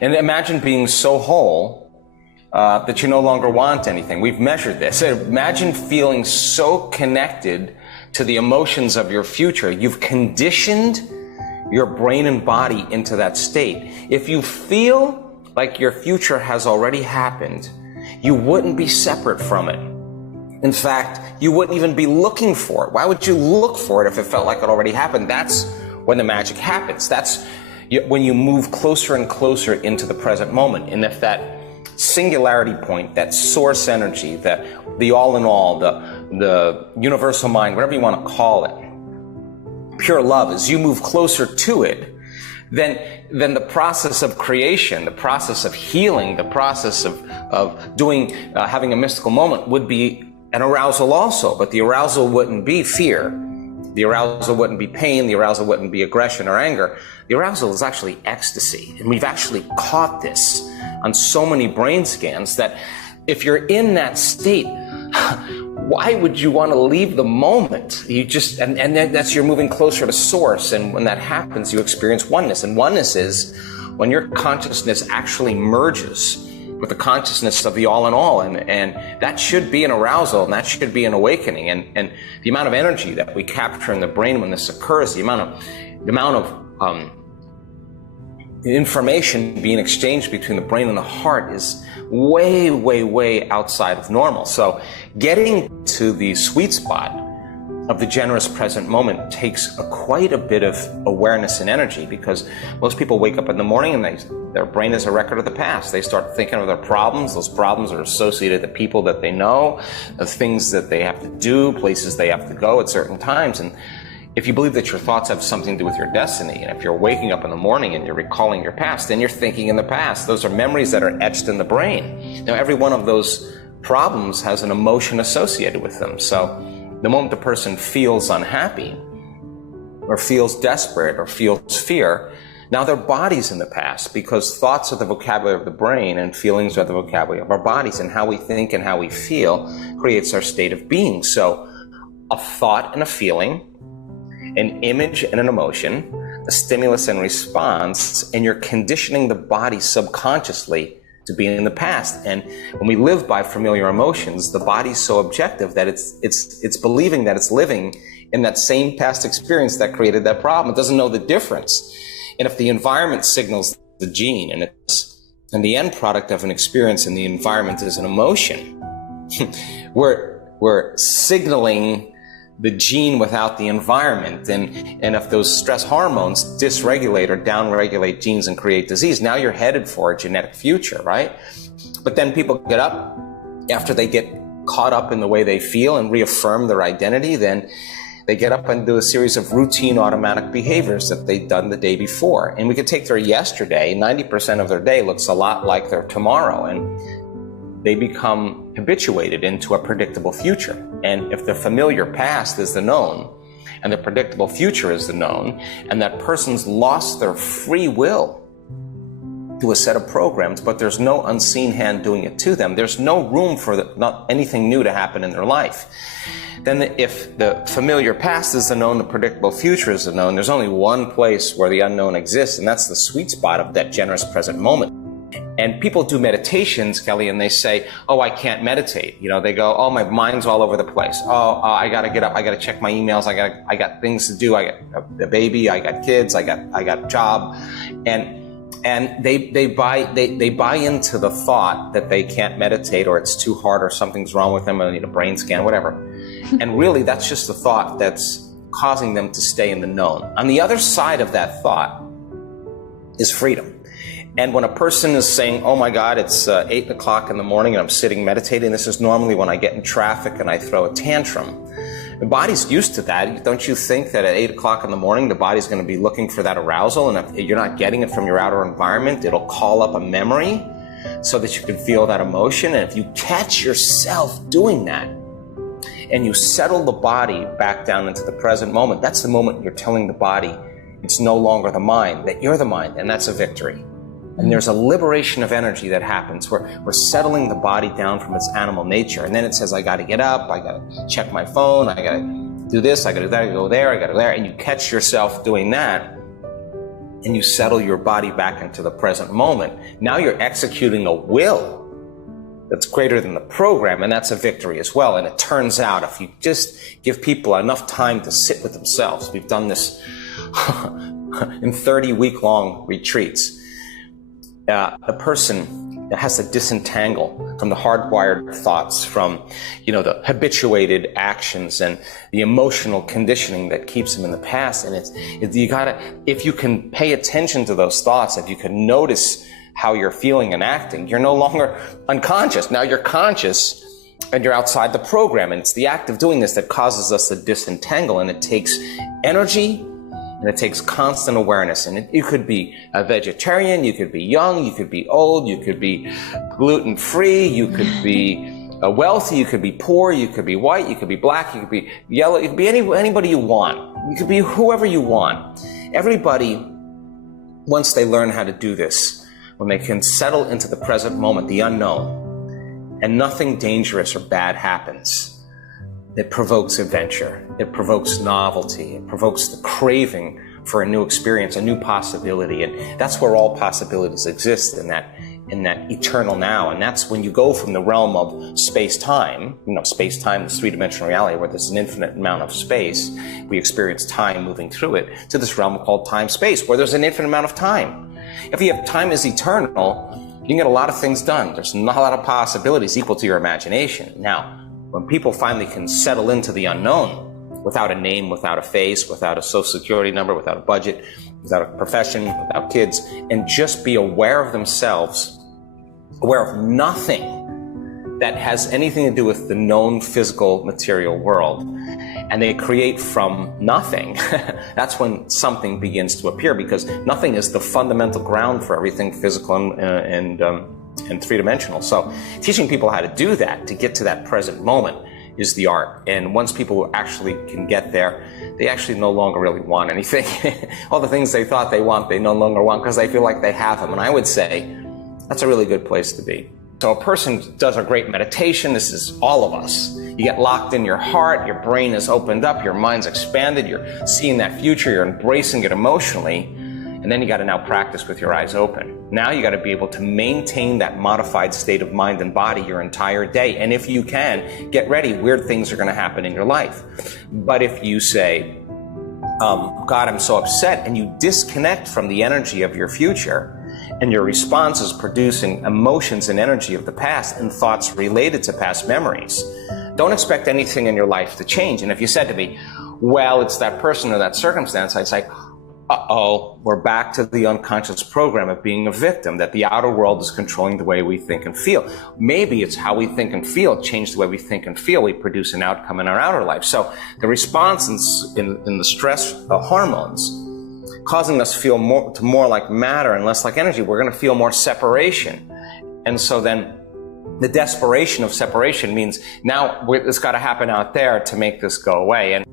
And imagine being so whole that you no longer want anything. We've measured this. Imagine feeling so connected to the emotions of your future. You've conditioned your brain and body into that state. If you feel like your future has already happened, you wouldn't be separate from it. In fact, you wouldn't even be looking for it. Why would you look for it if it felt like it already happened? That's when the magic happens. That's when you move closer and closer into the present moment. And if that singularity point, that source energy, the all in all, the universal mind, whatever you want to call it, pure love, as you move closer to it, then the process of creation, the process of healing, the process of doing, having a mystical moment would be an arousal also. But the arousal wouldn't be fear. The arousal wouldn't be pain. The arousal wouldn't be aggression or anger. The arousal is actually ecstasy. And we've actually caught this on so many brain scans that if you're in that state, why would you want to leave the moment? You just, and then that's, you're moving closer to source. And when that happens, you experience oneness. And oneness is when your consciousness actually merges with the consciousness of the all in all. And that should be an arousal, and that should be an awakening. And the amount of energy that we capture in the brain when this occurs, the amount of information being exchanged between the brain and the heart is way, way, way outside of normal. So getting to the sweet spot of the generous present moment takes quite a bit of awareness and energy, because most people wake up in the morning and their brain is a record of the past. They start thinking of their problems. Those problems are associated with the people that they know, the things that they have to do, places they have to go at certain times. And if you believe that your thoughts have something to do with your destiny, and if you're waking up in the morning and you're recalling your past, then you're thinking in the past. Those are memories that are etched in the brain. Now, every one of those problems has an emotion associated with them. So the moment the person feels unhappy or feels desperate or feels fear, now their body's in the past, because thoughts are the vocabulary of the brain and feelings are the vocabulary of our bodies, and how we think and how we feel creates our state of being. So a thought and a feeling, an image and an emotion, a stimulus and response, and you're conditioning the body subconsciously to be in the past. And when we live by familiar emotions, the body's so objective that it's believing that it's living in that same past experience that created that problem. It doesn't know the difference. And if the environment signals the gene, and the end product of an experience in the environment is an emotion, we're signaling the gene without the environment. And if those stress hormones dysregulate or downregulate genes and create disease, now you're headed for a genetic future, right? But then people get up after they get caught up in the way they feel and reaffirm their identity. Then they get up and do a series of routine automatic behaviors that they'd done the day before. And we could take their yesterday, 90% of their day looks a lot like their tomorrow. And they become habituated into a predictable future. And if the familiar past is the known, and the predictable future is the known, and that person's lost their free will to a set of programs, but there's no unseen hand doing it to them, there's no room for not anything new to happen in their life. Then if the familiar past is the known, the predictable future is the known, there's only one place where the unknown exists, and that's the sweet spot of that generous present moment. And people do meditations, Kelly, and they say, oh, I can't meditate. You know, they go, oh, my mind's all over the place. Oh, I got to get up. I got to check my emails. I got things to do. I got a baby. I got kids. I got a job. And they buy into the thought that they can't meditate, or it's too hard, or something's wrong with them, or they need a brain scan, whatever. And really, that's just the thought that's causing them to stay in the known. On the other side of that thought is freedom. And when a person is saying, oh my God, it's 8 o'clock in the morning and I'm sitting meditating, this is normally when I get in traffic and I throw a tantrum. The body's used to that. Don't you think that at 8 o'clock in the morning, the body's going to be looking for that arousal? And if you're not getting it from your outer environment, it'll call up a memory so that you can feel that emotion. And if you catch yourself doing that and you settle the body back down into the present moment, that's the moment you're telling the body it's no longer the mind, that you're the mind, and that's a victory. And there's a liberation of energy that happens. We're settling the body down from its animal nature. And then it says, I got to get up. I got to check my phone. I got to do this. I got to do that. I go there. I got to go there. And you catch yourself doing that. and you settle your body back into the present moment, now you're executing a will that's greater than the program, and that's a victory as well. And it turns out, if you just give people enough time to sit with themselves, we've done this in 30-week-long retreats, a person has to disentangle from the hardwired thoughts, from, the habituated actions and the emotional conditioning that keeps them in the past. And if you can pay attention to those thoughts, if you can notice how you're feeling and acting, you're no longer unconscious. Now you're conscious and you're outside the program. And it's the act of doing this that causes us to disentangle. And it takes energy and it takes constant awareness. And you could be a vegetarian, you could be young, you could be old, you could be gluten-free, you could be wealthy, you could be poor, you could be white, you could be black, you could be yellow, you could be anybody you want. You could be whoever you want. Everybody, once they learn how to do this, when they can settle into the present moment, the unknown, and nothing dangerous or bad happens, it provokes adventure, it provokes novelty, it provokes the craving for a new experience, a new possibility. And that's where all possibilities exist, in that eternal now. And that's when you go from the realm of space-time, space-time is three-dimensional reality where there's an infinite amount of space. We experience time moving through it, to this realm called time-space, where there's an infinite amount of time. If you have time is eternal, you can get a lot of things done. There's not a lot of possibilities equal to your imagination. Now, when people finally can settle into the unknown, without a name, without a face, without a social security number, without a budget, without a profession, without kids, and just be aware of themselves, aware of nothing that has anything to do with the known physical material world, and they create from nothing, that's when something begins to appear, because nothing is the fundamental ground for everything physical and three-dimensional. So teaching people how to do that, to get to that present moment, is the art. And once people actually can get there, they actually no longer really want anything. All the things they thought they want, they no longer want, because they feel like they have them. And I would say that's a really good place to be. So a person does a great meditation. This is all of us. You get locked in your heart, your brain is opened up, your mind's expanded, you're seeing that future, you're embracing it emotionally, and then you got to now practice with your eyes open. Now you got to be able to maintain that modified state of mind and body your entire day. And if you can, get ready, weird things are going to happen in your life. But if you say, God, I'm so upset, and you disconnect from the energy of your future, and your response is producing emotions and energy of the past and thoughts related to past memories, don't expect anything in your life to change. And if you said to me, well, it's that person or that circumstance, I'd say, uh-oh, we're back to the unconscious program of being a victim, that the outer world is controlling the way we think and feel. Maybe it's how we think and feel, change the way we think and feel, we produce an outcome in our outer life. So the response in the stress hormones, causing us to feel more like matter and less like energy, we're going to feel more separation. And so then the desperation of separation means now it's got to happen out there to make this go away. And